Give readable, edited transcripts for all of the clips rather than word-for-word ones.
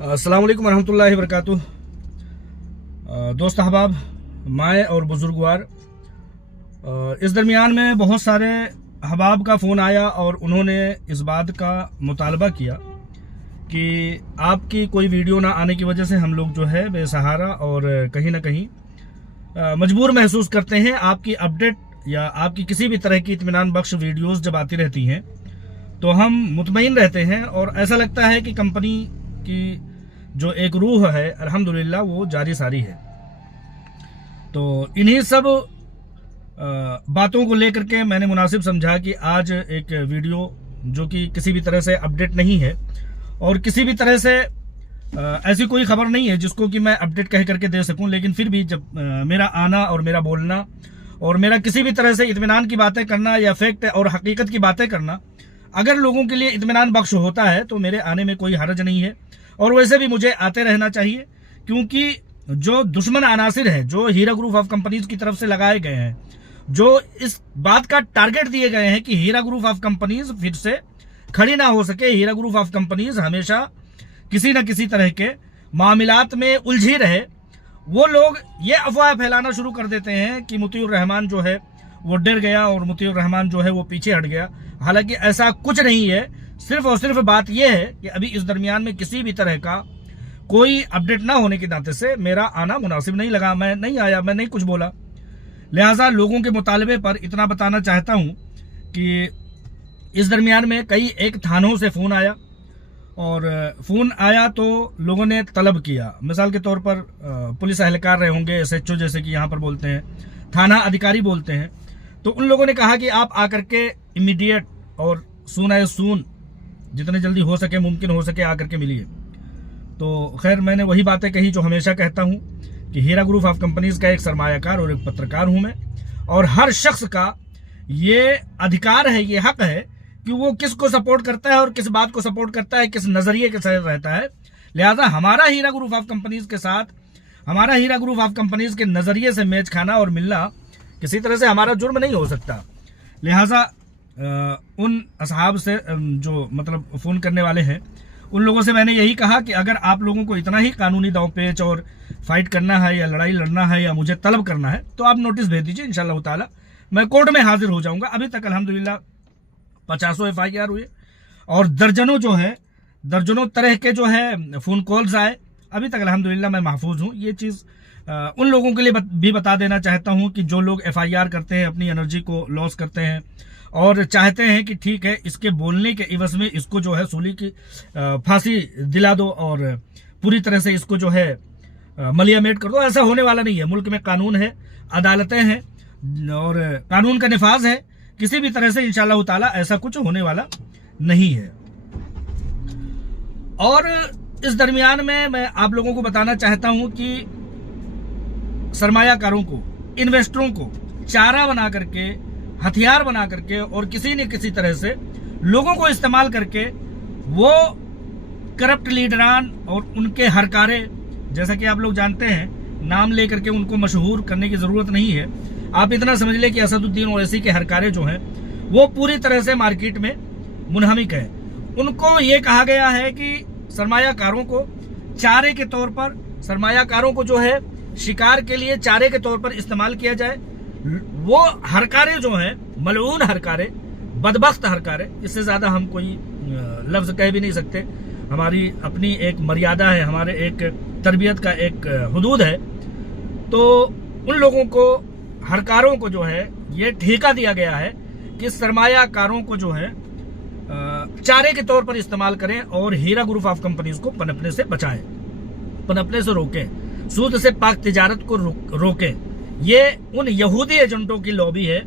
अस्सलाम वालेकुम रहमतुल्लाहि वबरकातुह। दोस्त अहबाब, माए और बुजुर्गवार, इस दरमियान में बहुत सारे अहबाब का फ़ोन आया और उन्होंने इस बात का मुतालबा किया कि आपकी कोई वीडियो ना आने की वजह से हम लोग जो है बेसहारा और कहीं ना कहीं मजबूर महसूस करते हैं। आपकी अपडेट या आपकी किसी भी तरह की इत्मीनान बख्श वीडियोस जब आती रहती हैं तो हम मुतमईन रहते हैं और ऐसा लगता है कि कंपनी की जो एक रूह है अल्हम्दुलिल्लाह वो जारी सारी है। तो इन्हीं सब बातों को लेकर के मैंने मुनासिब समझा कि आज एक वीडियो जो कि किसी भी तरह से अपडेट नहीं है और किसी भी तरह से ऐसी कोई खबर नहीं है जिसको कि मैं अपडेट कह करके दे सकूं, लेकिन फिर भी जब मेरा आना और मेरा बोलना और मेरा किसी भी तरह से इत्मीनान की बातें करना या फैक्ट और हकीकत की बातें करना अगर लोगों के लिए इत्मीनान बख्श होता है तो मेरे आने में कोई हर्ज नहीं है। और वैसे भी मुझे आते रहना चाहिए, क्योंकि जो दुश्मन अनासिर है जो हीरा ग्रुप ऑफ कंपनीज की तरफ से लगाए गए हैं, जो इस बात का टारगेट दिए गए हैं कि हीरा ग्रुप ऑफ कंपनीज फिर से खड़ी ना हो सके, हीरा ग्रुप ऑफ कंपनीज हमेशा किसी न किसी तरह के मामलात में उलझी रहे, वो लोग ये अफवाह फैलाना शुरू कर देते हैं कि मुतीउर रहमान जो है वो डर गया और मुतीउर रहमान जो है वो पीछे हट गया। हालांकि ऐसा कुछ नहीं है। सिर्फ और सिर्फ बात यह है कि अभी इस दरमियान में किसी भी तरह का कोई अपडेट ना होने के नाते से मेरा आना मुनासिब नहीं लगा। मैं नहीं आया, मैं नहीं कुछ बोला। लिहाजा लोगों के मुतालबे पर इतना बताना चाहता हूं कि इस दरमियान में कई एक थानों से फ़ोन आया और फ़ोन आया तो लोगों ने तलब किया। मिसाल के तौर पर पुलिस एहलकार रहे होंगे, SHO जैसे कि यहाँ पर बोलते हैं, थाना अधिकारी बोलते हैं, तो उन लोगों ने कहा कि आप आकर के इमीडिएट और सून जितने जल्दी हो सके, मुमकिन हो सके, आकर के मिलिए। तो खैर मैंने वही बातें कही जो हमेशा कहता हूं कि हीरा ग्रुप ऑफ कंपनीज का एक सरमायाकार और एक पत्रकार हूं मैं, और हर शख्स का ये अधिकार है, ये हक है कि वो किसको सपोर्ट करता है और किस बात को सपोर्ट करता है, किस नजरिए के साथ रहता है। लिहाजा हमारा हीरा ग्रुप ऑफ कंपनीज के साथ, हमारा हीरा ग्रुप ऑफ कंपनीज के नजरिए से मैच खाना और मिलना किसी तरह से हमारा जुर्म नहीं हो सकता। लिहाजा उन असहाब से जो मतलब फ़ोन करने वाले हैं उन लोगों से मैंने यही कहा कि अगर आप लोगों को इतना ही कानूनी दांव पेच और फाइट करना है या लड़ाई लड़ना है या मुझे तलब करना है तो आप नोटिस भेज दीजिए, इंशाल्लाह ताला मैं कोर्ट में हाजिर हो जाऊंगा। अभी तक अल्हम्दुलिल्लाह 50 FIR हुए और दर्जनों तरह के जो है फ़ोन कॉल्स आए। अभी तक अल्हम्दुलिल्लाह मैं महफूज हूँ। ये चीज़ उन लोगों के लिए भी बता देना चाहता हूँ कि जो लोग FIR करते हैं, अपनी एनर्जी को लॉस करते हैं और चाहते हैं कि ठीक है इसके बोलने के इवज में इसको जो है सूली की फांसी दिला दो और पूरी तरह से इसको जो है मलियामेट कर दो। ऐसा होने वाला नहीं है। मुल्क में कानून है, अदालतें हैं और कानून का निफाज है। किसी भी तरह से इंशाअल्लाह ताला ऐसा कुछ होने वाला नहीं है। और इस दरमियान में मैं आप लोगों को बताना चाहता हूं कि सरमायाकारों को, इन्वेस्टरों को चारा बना करके, हथियार बना करके और किसी न किसी तरह से लोगों को इस्तेमाल करके वो करप्ट लीडरान और उनके हरकारे, जैसा कि आप लोग जानते हैं, नाम लेकर के उनको मशहूर करने की जरूरत नहीं है। आप इतना समझ लें कि असदुद्दीन ओवैसी के हरकारे जो हैं वो पूरी तरह से मार्केट में मुनहमिक है। उनको ये कहा गया है कि सरमायाकारों को चारे के तौर पर, सरमायाकारों को जो है शिकार के लिए चारे के तौर पर इस्तेमाल किया जाए। वो हरकारे जो हैं, मलऊन हरकारे, बदबख्त हरकारे, इससे ज्यादा हम कोई लफ्ज कह भी नहीं सकते। हमारी अपनी एक मर्यादा है, हमारे एक तरबियत का एक हुदूद है। तो उन लोगों को, हरकारों को जो है ये ठेका दिया गया है कि सरमायाकारों को जो है चारे के तौर पर इस्तेमाल करें और हीरा ग्रुप ऑफ कंपनीज को पनपने से बचाएं, पनपने से रोकें, सूद से पाक तिजारत को रोकें। ये उन यहूदी एजेंटों की लॉबी है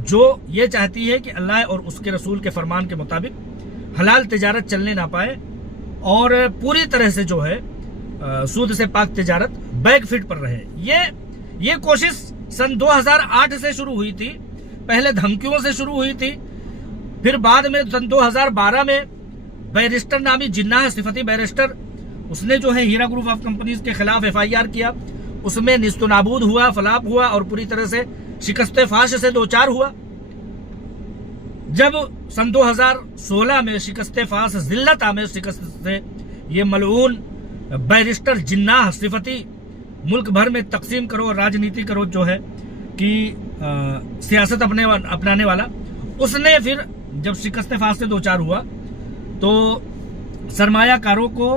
जो ये चाहती है कि अल्लाह और उसके रसूल के फरमान के मुताबिक हलाल तिजारत चलने ना पाए और पूरी तरह से जो है सूद से पाक तिजारत बैकफीट पर रहे। ये कोशिश सन 2008 से शुरू हुई थी। पहले धमकियों से शुरू हुई थी, फिर बाद में सन 2012 में बैरिस्टर नामी जिन्ना सिफती बैरिस्टर, उसने जो है हीरा ग्रुप ऑफ कंपनीज के खिलाफ FIR किया। उसमें निस्तनाबूद हुआ, फलाप हुआ और पूरी तरह से शिकस्त फाश से दो चार हुआ। जब सन 2016 में शिकस्त फाश, जिल्लत आमेज शिकस्त से ये मलऊन बैरिस्टर जिन्नाह सिफती मुल्क भर में तकसीम करो, राजनीति करो जो है कि सियासत अपनाने वाला, उसने फिर जब शिकस्त फास्ते दो चार हुआ तो सरमायाकारों को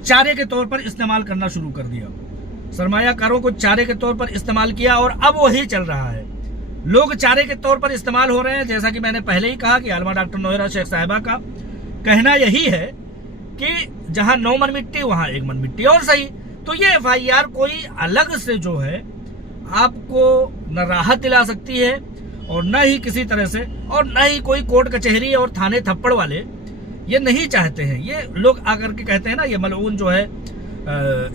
चारे के तौर पर इस्तेमाल करना शुरू कर दिया। सरमायाकारों को चारे के तौर पर इस्तेमाल किया और अब वही चल रहा है। लोग चारे के तौर पर इस्तेमाल हो रहे हैं। जैसा कि मैंने पहले ही कहा कि आलमा डॉक्टर नौहरा शेख साहिबा का कहना यही है कि जहां 9 मन मिट्टी वहां 1 मन मिट्टी। और सही, तो ये FIR कोई अलग से जो है आपको न राहत दिला सकती है और न ही किसी तरह से, और न ही कोई कोर्ट कचहरी और थाने थप्पड़ वाले ये नहीं चाहते हैं। ये लोग आकर के कहते हैं ना, ये मलऊन जो है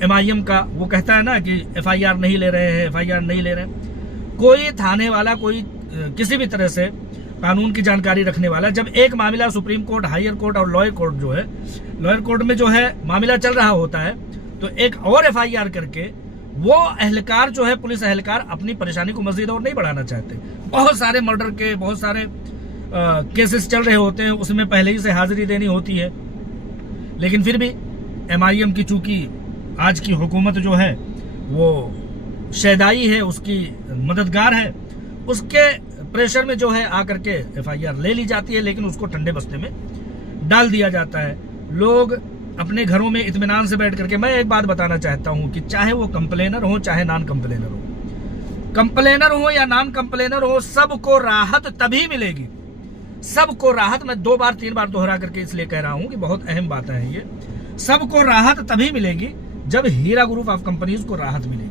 MIM का, वो कहता है ना कि FIR नहीं ले रहे हैं, FIR नहीं ले रहे हैं। कोई थाने वाला, कोई किसी भी तरह से कानून की जानकारी रखने वाला, जब एक मामला सुप्रीम कोर्ट, हायर कोर्ट और लोअर कोर्ट जो है, लोअर कोर्ट में जो है मामला चल रहा होता है, तो एक और FIR करके वो अहलकार जो है, पुलिस अहलकार, अपनी परेशानी को मजीद और नहीं बढ़ाना चाहते। बहुत सारे मर्डर के, बहुत सारे केसेस चल रहे होते हैं, उसमें पहले ही से हाजिरी देनी होती है। लेकिन फिर भी MIM की चूंकि आज की हुकूमत जो है वो शैदाई है, उसकी मददगार है, उसके प्रेशर में जो है आकर के FIR ले ली जाती है, लेकिन उसको ठंडे बस्ते में डाल दिया जाता है। लोग अपने घरों में इत्मीनान से बैठ करके, मैं एक बात बताना चाहता हूं कि चाहे वो कंप्लेनर हो चाहे नॉन कंप्लेनर हो, कंप्लेनर हो या नॉन कंप्लेनर हो, सबको राहत तभी मिलेगी, सबको राहत। मैं 2 बार 3 बार दोहरा करके इसलिए कह रहा हूं कि बहुत अहम बात है ये। सबको राहत तभी मिलेगी जब हीरा ग्रुप ऑफ कंपनीज को राहत मिलेगी।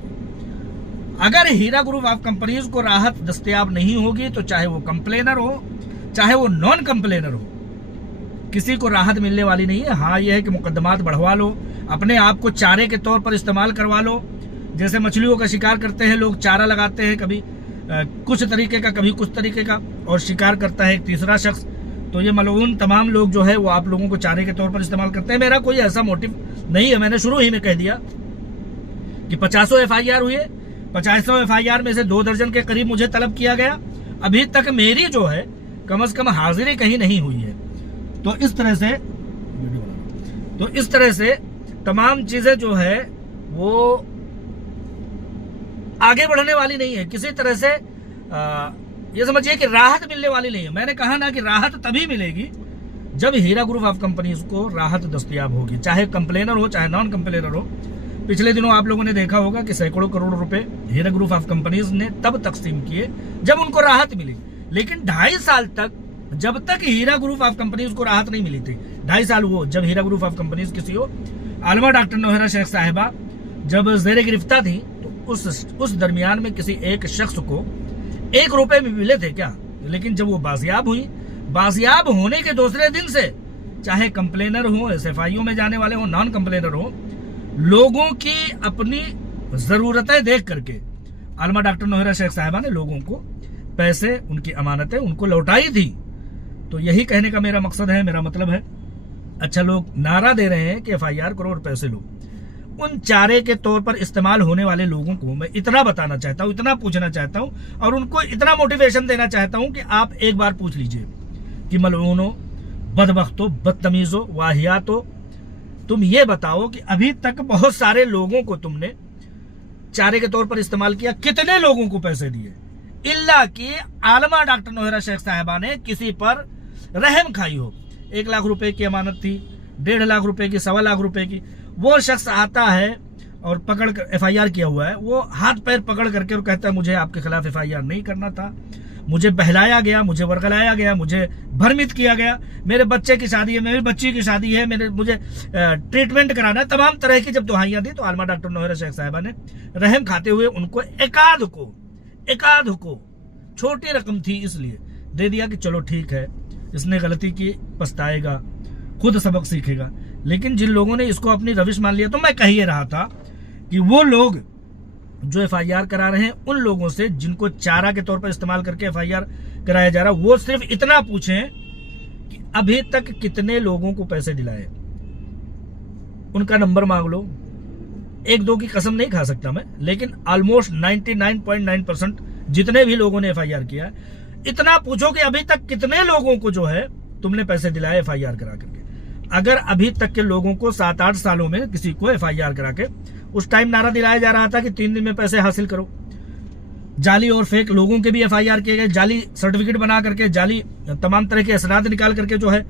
अगर हीरा ग्रुप ऑफ कंपनीज को राहत दस्तयाब नहीं होगी तो चाहे वो कंप्लेनर हो चाहे वो नॉन कंप्लेनर हो, किसी को राहत मिलने वाली नहीं है। हाँ, यह है कि मुकदमात बढ़वा लो, अपने आप को चारे के तौर पर इस्तेमाल करवा लो। जैसे मछलियों का शिकार करते हैं लोग, चारा लगाते हैं, कभी कुछ तरीके का, कभी कुछ तरीके का, और शिकार करता है एक तीसरा शख्स। तो ये मलऊन तमाम लोग जो है वो आप लोगों को चारे के तौर पर इस्तेमाल करते हैं। मेरा कोई ऐसा मोटिव नहीं है। मैंने शुरू ही में कह दिया कि 50 FIR हुए, 50 FIR में से 2 दर्जन के करीब मुझे तलब किया गया। अभी तक मेरी जो है कम से कम हाजिरी कहीं नहीं हुई है। तो इस तरह से तमाम चीजें जो है वो आगे बढ़ने वाली नहीं है किसी तरह से। ये समझिए कि राहत मिलने वाली नहीं है। मैंने कहा ना कि राहत तभी मिलेगी जब हीरा ग्रुप ऑफ कंपनीज को राहत दस्तयाब होगी, चाहे कंप्लेनर हो चाहे नॉन कंप्लेनर हो। पिछले दिनों आप लोगों ने देखा होगा कि सैकड़ों करोड़ रुपए हीरा ग्रुप ऑफ कंपनीज ने तब तकसीम किए जब उनको राहत मिली। लेकिन 2.5 साल तक, जब तक हीरा ग्रुप ऑफ कंपनीज को राहत नहीं मिली थी, 2.5 साल वो जब हीरा ग्रुप ऑफ कंपनीज की CEO आलमा डॉक्टर नौहरा शेख साहिबा जब जेर गिरफ्तार थी, तो उस दरमियान में किसी एक शख्स को 1 रुपए भी मिले थे क्या? लेकिन जब वो बाजियाब हुई, बाजियाब होने के दूसरे दिन से, चाहे कंप्लेनर हो, SFIO में जाने वाले हो, नॉन कंप्लेनर हो, लोगों की अपनी जरूरतें देख करके आलमा डॉक्टर नौहरा शेख साहिबा ने लोगों को पैसे, उनकी अमानतें उनको लौटाई थी। तो यही कहने का मेरा मकसद है, मेरा मतलब है। अच्छा, लोग नारा दे रहे हैं कि FIR करो और पैसे लो। उन चारे के तौर पर इस्तेमाल होने वाले लोगों को मैं इतना बताना चाहता हूं, इतना पूछना चाहता हूं, और उनको इतना मोटिवेशन देना चाहता हूं कि आप एक बार पूछ लीजिए कि मलऊनो, बदबख्तो, बदतमीजो, वाहियातो, तुम ये बताओ कि अभी तक बहुत सारे लोगों को तुमने चारे के तौर पर इस्तेमाल किया, कितने लोगों को पैसे दिए? इल्ला कि आलमा डॉक्टर नौहरा शेख साहिबा ने किसी पर रहम खाई हो। 1 लाख रुपए की अमानत थी, 1.5 लाख रुपए की, 1.25 लाख रुपए की। वो शख्स आता है और पकड़ कर, FIR किया हुआ है, वो हाथ पैर पकड़ करके और कहता है मुझे आपके खिलाफ FIR नहीं करना था, मुझे बहलाया गया, मुझे वर्गलाया गया, मुझे भ्रमित किया गया, मेरे बच्चे की शादी है, मेरी बच्ची की शादी है, मुझे ट्रीटमेंट कराना है। तमाम तरह की जब दुहाइयां दी तो आलमा डॉक्टर नौहरा शेख साहिबा ने रहम खाते हुए उनको एकाध को छोटी रकम थी इसलिए दे दिया कि चलो ठीक है, इसने गलती की, पछताएगा, खुद सबक सीखेगा। लेकिन जिन लोगों ने इसको अपनी रविश मान लिया, तो मैं कह ही रहा था कि वो लोग जो FIR करा रहे हैं, उन लोगों से जिनको चारा के तौर पर इस्तेमाल करके FIR कराया जा रहा, वो सिर्फ इतना पूछें कि अभी तक कितने लोगों को पैसे दिलाए, उनका नंबर मांग लो। 1-2 की कसम नहीं खा सकता मैं, लेकिन ऑलमोस्ट 99.9% जितने भी लोगों ने FIR किया है, इतना पूछो कि अभी तक कितने लोगों को जो है तुमने पैसे दिलाए FIR करा करके। अगर अभी तक के लोगों को 7-8 सालों में किसी को FIR करा के, उस टाइम नारा दिलाया जा रहा था कि 3 दिन में पैसे हासिल करो, जाली और फेक लोगों के भी FIR किए गए, जाली सर्टिफिकेट बना करके, जाली तमाम तरह के असनाद निकाल करके जो है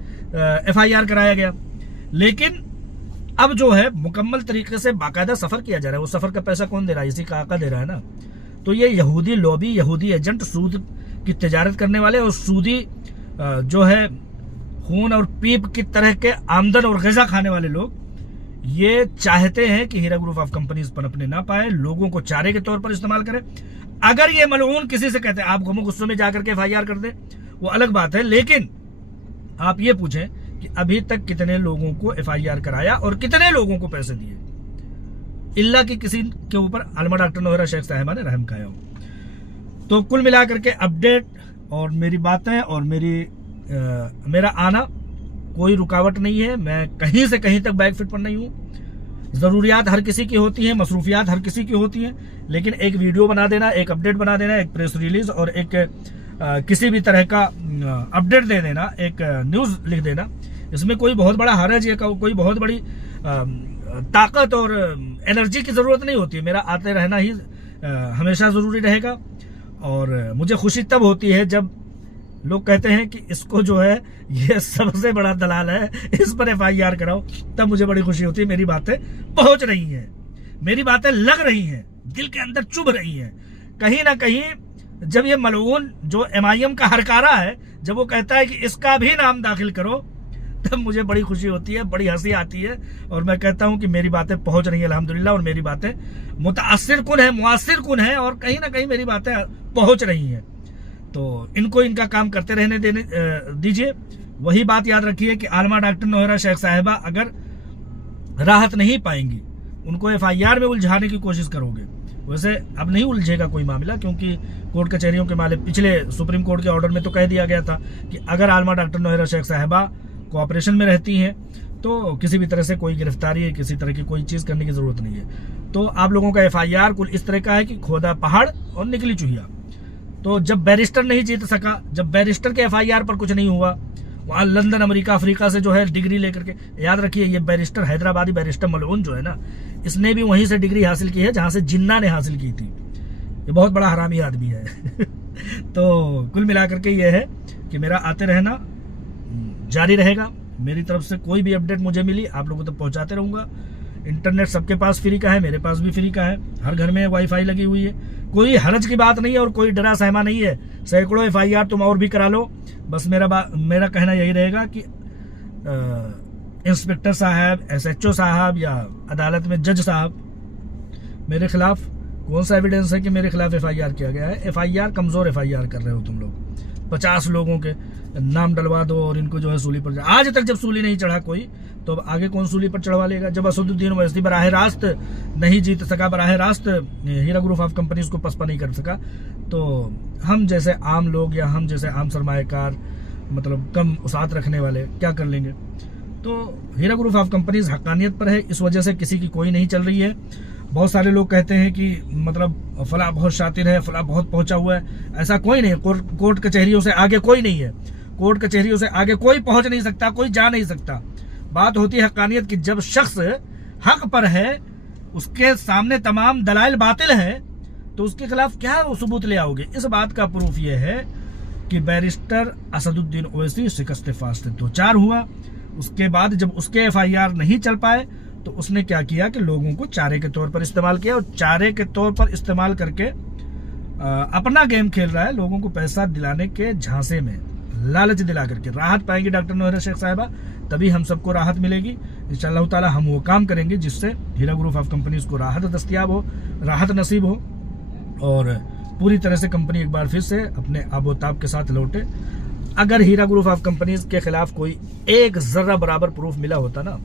FIR कराया गया। लेकिन अब जो है मुकम्मल तरीके से बाकायदा सफर किया जा रहा है। वो सफर का पैसा कौन दे रहा है? इसी का आका दे रहा है ना। तो ये यहूदी लॉबी, यहूदी एजेंट, सूद की तिजारत करने वाले और सूदी जो है खून और पीप की तरह के आमदन और ग़िज़ा खाने वाले लोग ये चाहते हैं कि हीरा ग्रुप ऑफ कंपनीज पनपने ना पाए, लोगों को चारे के तौर पर इस्तेमाल करें। अगर ये मलऊन किसी से कहते हैं आप घुमो गुस्सों में जाकर के FIR कर दे, वो अलग बात है। लेकिन आप ये पूछें कि अभी तक कितने लोगों को FIR कराया और कितने लोगों को पैसे दिए, इल्ला कि किसी के ऊपर आलमा डॉक्टर नोहरा शेख साहिबा ने रहम खाया हो। तो कुल मिलाकर के अपडेट और मेरी बातें और मेरा आना कोई रुकावट नहीं है। मैं कहीं से कहीं तक बैक फिट पर नहीं हूँ। ज़रूरियात हर किसी की होती हैं, मसरूफियात हर किसी की होती हैं, लेकिन एक वीडियो बना देना, एक अपडेट बना देना, एक प्रेस रिलीज और एक किसी भी तरह का अपडेट दे देना, एक न्यूज़ लिख देना, इसमें कोई बहुत बड़ा हरज या कोई बहुत बड़ी ताकत और एनर्जी की ज़रूरत नहीं होती है। मेरा आते रहना ही हमेशा ज़रूरी रहेगा। और मुझे खुशी तब होती है जब लोग कहते हैं कि इसको जो है ये सबसे बड़ा दलाल है, इस पर FIR कराओ, तब मुझे बड़ी खुशी होती है। मेरी बातें पहुंच रही हैं, मेरी बातें लग रही हैं, दिल के अंदर चुभ रही हैं। कहीं ना कहीं जब ये मलऊन जो MIM का हरकारा है, जब वो कहता है कि इसका भी नाम दाखिल करो, तब मुझे बड़ी खुशी होती है, बड़ी हंसी आती है। और मैं कहता हूं कि मेरी बातें पहुंच रही है अल्हम्दुलिल्लाह, और मेरी बातें मुतासिर कुन है, मुआसिर कुन है, और कहीं ना कहीं मेरी बातें पहुंच रही हैं। तो इनको इनका काम करते रहने दीजिए। वही बात याद रखिए कि आलमा डॉक्टर नोहरा शेख साहिबा अगर राहत नहीं पाएंगी, उनको FIR में उलझाने की कोशिश करोगे, वैसे अब नहीं उलझेगा कोई मामला, क्योंकि कोर्ट कचहरियों के मामले पिछले सुप्रीम कोर्ट के ऑर्डर में तो कह दिया गया था कि अगर आलमा डॉक्टर नोहरा शेख साहिबा कोऑपरेशन में रहती हैं तो किसी भी तरह से कोई गिरफ्तारी या किसी तरह की कोई चीज़ करने की ज़रूरत नहीं है। तो आप लोगों का FIR कुल इस तरह का है कि खोदा पहाड़ और निकली चूहिया। तो जब बैरिस्टर नहीं जीत सका, जब बैरिस्टर के FIR पर कुछ नहीं हुआ, वहाँ लंदन, अमेरिका, अफ्रीका से जो है डिग्री लेकर के, याद रखिए ये बैरिस्टर, हैदराबादी बैरिस्टर मलऊन जो है ना, इसने भी वहीं से डिग्री हासिल की है जहाँ से जिन्ना ने हासिल की थी। ये बहुत बड़ा हरामी आदमी है। तो कुल मिलाकर के ये है कि मेरा आते रहना जारी रहेगा। मेरी तरफ से कोई भी अपडेट मुझे मिली आप लोगों तक पहुंचाते रहूंगा। इंटरनेट सबके पास फ्री का है, मेरे पास भी फ्री का है, हर घर में वाईफाई लगी हुई है, कोई हरज की बात नहीं है और कोई डरा सहमा नहीं है। सैकड़ों FIR तुम और भी करा लो। बस मेरा कहना यही रहेगा कि इंस्पेक्टर साहब, SHO साहब या अदालत में जज साहब, मेरे खिलाफ कौन सा एविडेंस है कि मेरे खिलाफ FIR किया गया है? FIR कमजोर FIR कर रहे हो तुम लोग। 50 लोगों के नाम डलवा दो और इनको जो है सूली पर, आज तक जब सूली नहीं चढ़ा कोई, तो अब आगे कौन सूली पर चढ़वा लेगा? जब असदुद्दीन ओवैसी बराह रास्त नहीं जीत सका, बराह रास्त हीरा ग्रुप ऑफ कंपनीज को पसपा नहीं कर सका, तो हम जैसे आम लोग या हम जैसे आम सरमाएकार, मतलब कम उसात रखने वाले क्या कर लेंगे? तो हीरा ग्रुप ऑफ कंपनीज हक्कानियत पर है, इस वजह से किसी की कोई नहीं चल रही है। बहुत सारे लोग कहते हैं कि मतलब फला बहुत शातिर है, फला बहुत पहुंचा हुआ है। ऐसा कोई नहीं है। कोर्ट कचहरियों से आगे कोई नहीं है। कोर्ट कचहरियों से आगे कोई पहुंच नहीं सकता, कोई जा नहीं सकता। बात होती है हक्कानियत की। जब शख्स हक पर है, उसके सामने तमाम दलाइल बातिल है, तो उसके खिलाफ क्या सबूत ले आओगे? इस बात का प्रूफ यह है कि बैरिस्टर असदुद्दीन ओवैसी शिकस्त फास्ट 2-4 हुआ। उसके बाद जब उसके FIR नहीं चल पाए, तो उसने क्या किया कि लोगों को चारे के तौर पर इस्तेमाल किया, और चारे के तौर पर इस्तेमाल करके अपना गेम खेल रहा है, लोगों को पैसा दिलाने के झांसे में, लालच दिला करके। राहत पाएंगी डॉक्टर नोहरा शेख साहिबा, तभी हम सबको राहत मिलेगी इंशाअल्लाह ताला। हम वो काम करेंगे जिससे हीरा ग्रुप ऑफ कंपनीज को राहत दस्तियाब हो, राहत नसीब हो, और पूरी तरह से कंपनी एक बार फिर से अपने आबोताब के साथ लौटे। अगर हीरा ग्रुप ऑफ कंपनीज के खिलाफ कोई एक जर्रा बराबर प्रूफ मिला होता ना,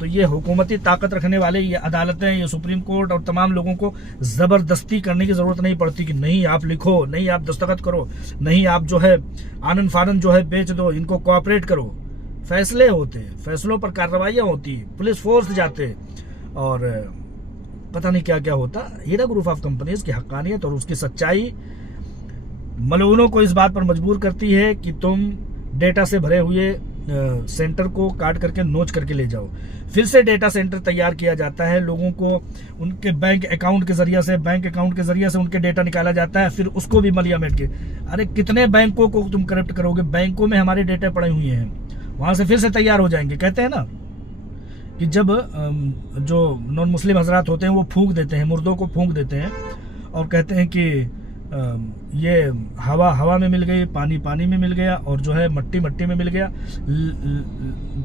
तो ये हुकूमती ताकत रखने वाले, ये अदालतें, ये सुप्रीम कोर्ट और तमाम लोगों को जबरदस्ती करने की जरूरत नहीं पड़ती कि नहीं आप लिखो, नहीं आप दस्तखत करो, नहीं आप जो है आनन फानन जो है बेच दो, इनको कोऑपरेट करो। फैसले होते, फैसलों पर कार्रवाइयाँ होती, पुलिस फोर्स जाते, और पता नहीं क्या क्या होता। हीरा ग्रुप ऑफ कंपनीज की हक्कानियत और उसकी सच्चाई मलऊनों को इस बात पर मजबूर करती है कि तुम डेटा से भरे हुए सेंटर को काट करके नोच करके ले जाओ। फिर से डेटा सेंटर तैयार किया जाता है, लोगों को उनके बैंक अकाउंट के जरिए से उनके डेटा निकाला जाता है, फिर उसको भी मलिया-मेट के। अरे कितने बैंकों को तुम करप्ट करोगे? बैंकों में हमारे डेटा पड़े हुए हैं, वहां से फिर से तैयार हो जाएंगे। कहते हैं ना कि जब जो नॉन मुस्लिम हजरात होते हैं वो फूंक देते हैं, मुर्दों को फूंक देते हैं और कहते हैं कि ये हवा में मिल गई, पानी में मिल गया, और जो है मट्टी में मिल गया,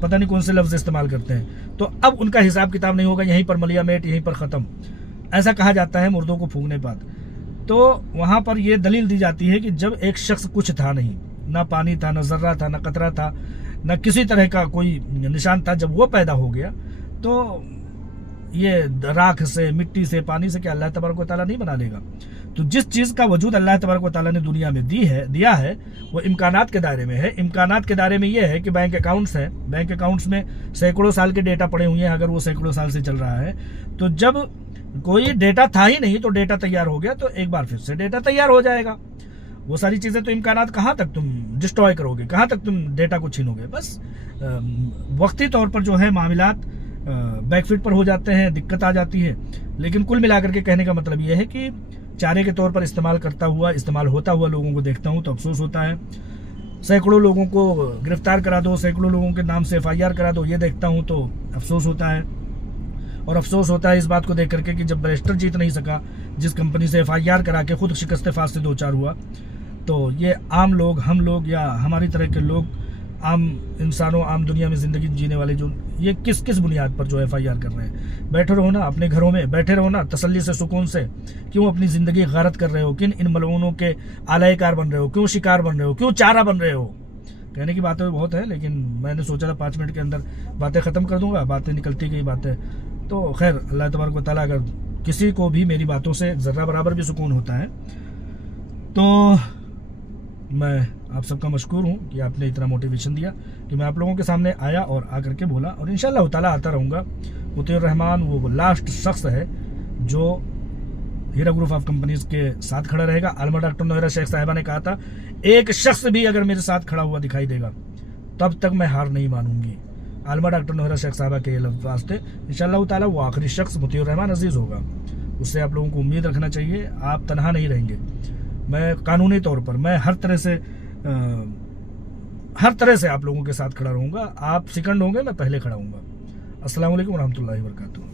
पता नहीं कौन से लफ्ज इस्तेमाल करते हैं। तो अब उनका हिसाब किताब नहीं होगा, यहीं पर मलिया-मेट, यहीं पर ख़त्म, ऐसा कहा जाता है मुर्दों को फूंकने के बाद। तो वहाँ पर यह दलील दी जाती है कि जब एक शख्स कुछ था नहीं, ना पानी था, ना जर्रा था, ना कतरा था, ना किसी तरह का कोई निशान था, जब वो पैदा हो गया तो ये राख से, मिट्टी से, पानी से क्या अल्लाह तबारक व तआला नहीं बना लेगा? तो जिस चीज़ का वजूद अल्लाह तबारक व तआला ने दुनिया में दिया है वो इम्कानात के दायरे में है। इम्कानात के दायरे में ये है कि बैंक अकाउंट्स हैं, बैंक अकाउंट्स में सैकड़ों साल के डेटा पड़े हुए हैं। अगर वो सैकड़ों साल से चल रहा है तो जब कोई डेटा था ही नहीं तो डेटा तैयार हो गया तो एक बार फिर से डेटा तैयार हो जाएगा। वो सारी चीज़ें तो इम्कानात कहाँ तक तुम डिस्ट्रॉय करोगे, कहाँ तक तुम डेटा को छीनोगे? बस वक्ती तौर पर जो है मामलात बैकफिट पर हो जाते हैं, दिक्कत आ जाती है। लेकिन कुल मिलाकर के कहने का मतलब यह है कि चारे के तौर पर इस्तेमाल होता हुआ लोगों को देखता हूँ तो अफसोस होता है। सैकड़ों लोगों को गिरफ्तार करा दो, सैकड़ों लोगों के नाम से FIR करा दो, ये देखता हूँ तो अफसोस होता है। और अफसोस होता है इस बात को देख करके कि जब बैरिस्टर जीत नहीं सका, जिस कंपनी से FIR करा के खुद शिकस्त फास से दो चार हुआ, तो ये आम लोग, हम लोग या हमारी तरह के लोग, आम इंसानों, आम दुनिया में ज़िंदगी जीने वाले जो, ये किस बुनियाद पर जो FIR कर रहे हैं? बैठे रहो ना अपने घरों में, बैठे रहो ना तसल्ली से, सुकून से। क्यों अपनी ज़िंदगी गारत कर रहे हो? किन इन मलऊनों के आलायकार बन रहे हो? क्यों शिकार बन रहे हो? क्यों चारा बन रहे हो? कहने की बातें बहुत है, लेकिन मैंने सोचा था 5 मिनट के अंदर बातें ख़त्म कर दूंगा, बातें निकलती गई बातें। तो खैर, अल्लाह तबारक व तआला, अगर किसी को भी मेरी बातों से ज़र्रा बराबर भी सुकून होता है तो मैं आप सबका मशकूर हूँ कि आपने इतना मोटिवेशन दिया कि मैं आप लोगों के सामने आया और आकर के बोला, और इंशाअल्लाह ताला आता रहूँगा। मुतीउर रहमान वो लास्ट शख्स है जो हीरा ग्रुप ऑफ कंपनीज के साथ खड़ा रहेगा। आलमा डॉक्टर नोहरा शेख साहिबा ने कहा था, एक शख्स भी अगर मेरे साथ खड़ा हुआ दिखाई देगा तब तक मैं हार नहीं मानूंगी। आलमा डॉक्टर नोहरा शेख साहिबा के लफ्ज़ थे। इंशाअल्लाह ताला वो आखिरी शख्स मुतीउर रहमान अजीज़ होगा, उससे आप लोगों को उम्मीद रखना चाहिए। आप तनहा नहीं रहेंगे। मैं कानूनी तौर पर, मैं हर तरह से आप लोगों के साथ खड़ा रहूँगा। आप सेकंड होंगे, मैं पहले खड़ा हूँगा। अस्सलाम वालेकुम रहमतुल्लाहि व बरकातुहू।